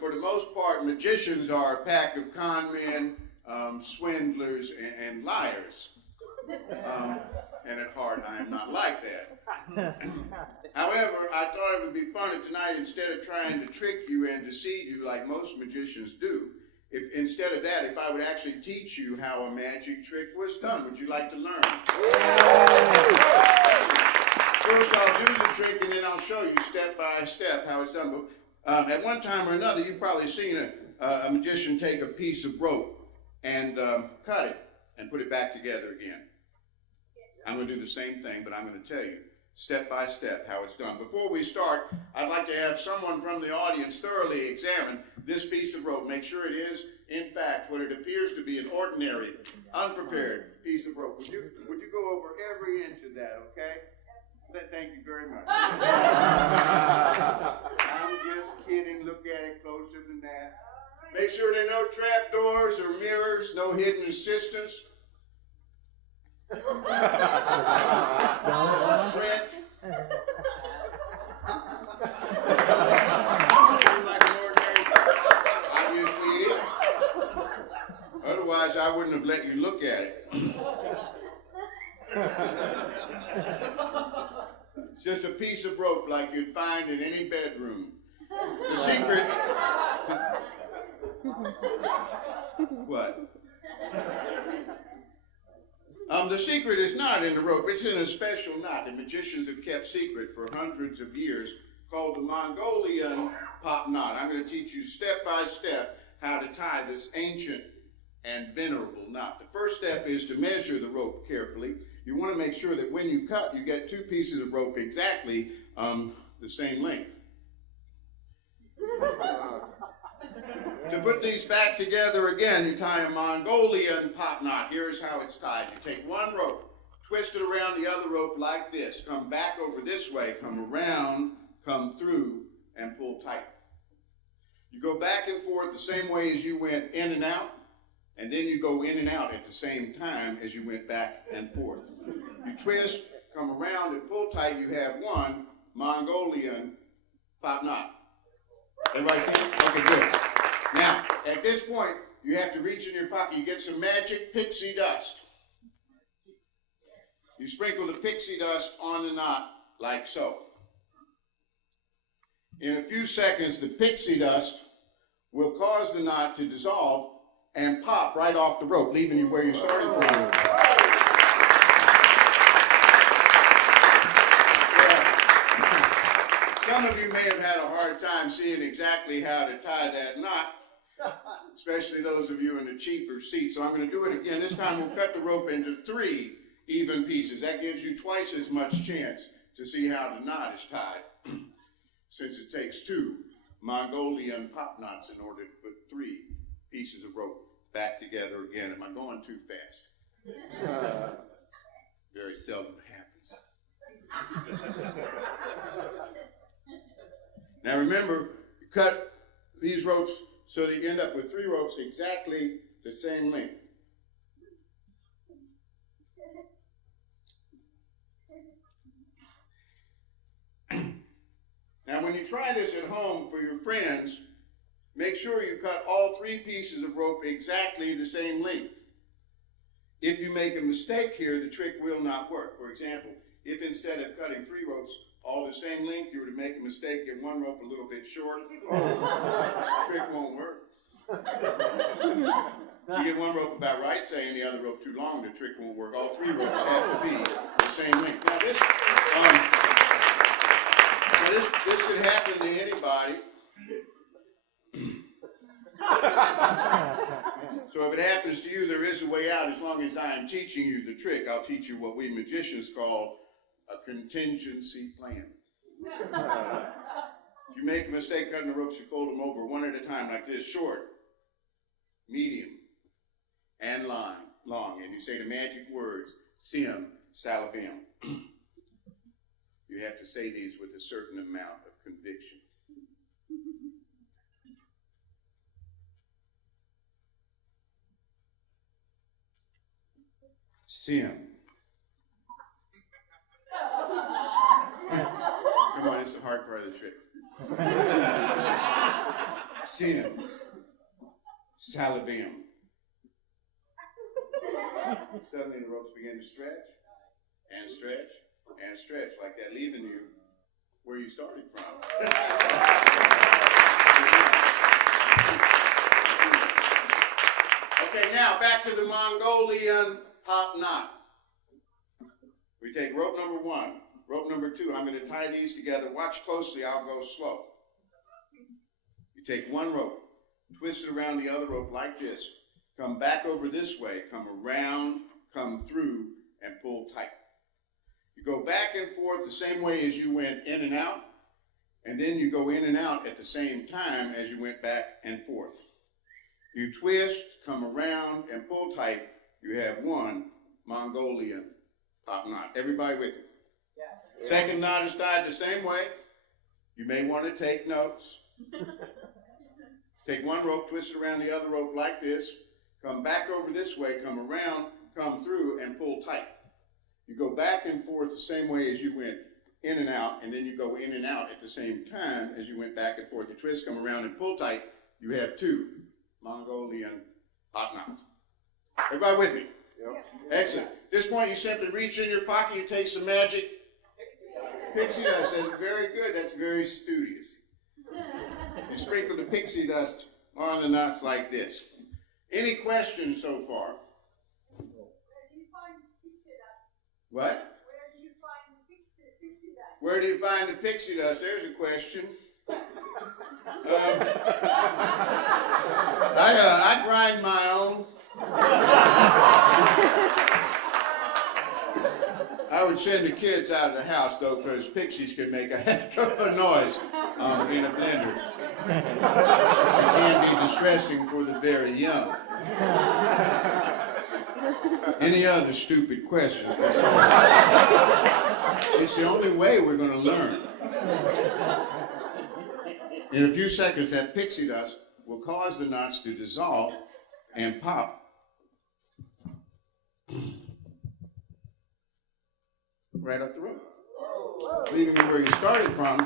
For the most part, magicians are a pack of con men, swindlers, and liars. And at heart, I am not like that. However, I thought it would be fun if tonight, instead of trying to trick you and deceive you like most magicians do, if instead of that, if I would actually teach you how a magic trick was done. Would you like to learn? First, I'll do the trick, and then I'll show you step by step how it's done. But at one time or another, you've probably seen a magician take a piece of rope and cut it and put it back together again. I'm going to do the same thing, but I'm going to tell you step by step how it's done. Before we start, I'd like to have someone from the audience thoroughly examine this piece of rope. Make sure it is, in fact, what it appears to be an ordinary, unprepared piece of rope. Would you go over every inch of that, okay? Thank you very much. I'm just kidding. Look at it closer than that. Make sure there are no trap doors or mirrors, no hidden assistants. Stretch. Like an ordinary. Obviously it is. Otherwise, I wouldn't have let you look at it. It's just a piece of rope like you'd find in any bedroom. The secret. What? The secret is not in the rope. It's in a special knot that magicians have kept secret for hundreds of years called the Mongolian pop knot. I'm going to teach you step by step how to tie this ancient and venerable knot. The first step is to measure the rope carefully. You want to make sure that when you cut, you get two pieces of rope exactly the same length. To put these back together again, you tie a Mongolian pop knot. Here's how it's tied. You take one rope, twist it around the other rope like this, come back over this way, come around, come through, and pull tight. You go back and forth the same way as you went in and out, and then you go in and out at the same time as you went back and forth. You twist, come around, and pull tight. You have one Mongolian pop knot. Everybody see it? Okay, good. Now, at this point, you have to reach in your pocket. You get some magic pixie dust. You sprinkle the pixie dust on the knot like so. In a few seconds, the pixie dust will cause the knot to dissolve and pop right off the rope, leaving you where you started from. Some of you may have had a hard time seeing exactly how to tie that knot, especially those of you in the cheaper seats. So I'm going to do it again. This time we'll cut the rope into 3 even pieces. That gives you twice as much chance to see how the knot is tied, since it takes 2 Mongolian pop knots in order to put 3 pieces of rope back together again. Am I going too fast? Very seldom happens. Now remember, you cut these ropes so that you end up with 3 ropes exactly the same length. Now when you try this at home for your friends, make sure you cut all 3 pieces of rope exactly the same length. If you make a mistake here, the trick will not work. For example, if instead of cutting 3 ropes all the same length, you were to make a mistake, get one rope a little bit short, the trick won't work. You get one rope about right, say, and the other rope too long, the trick won't work. All 3 ropes have to be the same length. Now this could happen to anybody. So if it happens to you, there is a way out. As long as I am teaching you the trick, I'll teach you what we magicians call a contingency plan. If you make a mistake cutting the ropes, you fold them over one at a time like this: short, medium, and long. And you say the magic words, sim, salabim. You have to say these with a certain amount of conviction. Sim. Come on, it's the hard part of the trick. Sin. Salivim. Suddenly the ropes begin to stretch and stretch and stretch like that, leaving you where you started from. Okay, now back to the Mongolian hop knot. We take rope number 1, rope number 2. I'm going to tie these together. Watch closely, I'll go slow. You take one rope, twist it around the other rope like this, come back over this way, come around, come through, and pull tight. You go back and forth the same way as you went in and out, and then you go in and out at the same time as you went back and forth. You twist, come around, and pull tight. You have one Mongolian top knot. Everybody with me? Yeah. Second knot is tied the same way. You may want to take notes. Take one rope, twist it around the other rope like this. Come back over this way, come around, come through, and pull tight. You go back and forth the same way as you went in and out, and then you go in and out at the same time as you went back and forth. You twist, come around, and pull tight. You have two Mongolian hop knots. Everybody with me? Yep. Excellent. At this point, you simply reach in your pocket, you take some magic pixie dust. That's very good. That's very studious. You sprinkle the pixie dust on the knots like this. Any questions so far? Where do you find pixie dust? What? Where do you find the pixie dust? Where do you find the pixie dust? There's a question. I grind my own. I would send the kids out of the house, though, because pixies can make a heck of a noise in a blender. It can be distressing for the very young. Any other stupid questions? It's the only way we're going to learn. In a few seconds, that pixie dust will cause the knots to dissolve and pop right up the rope, leaving you where you started from.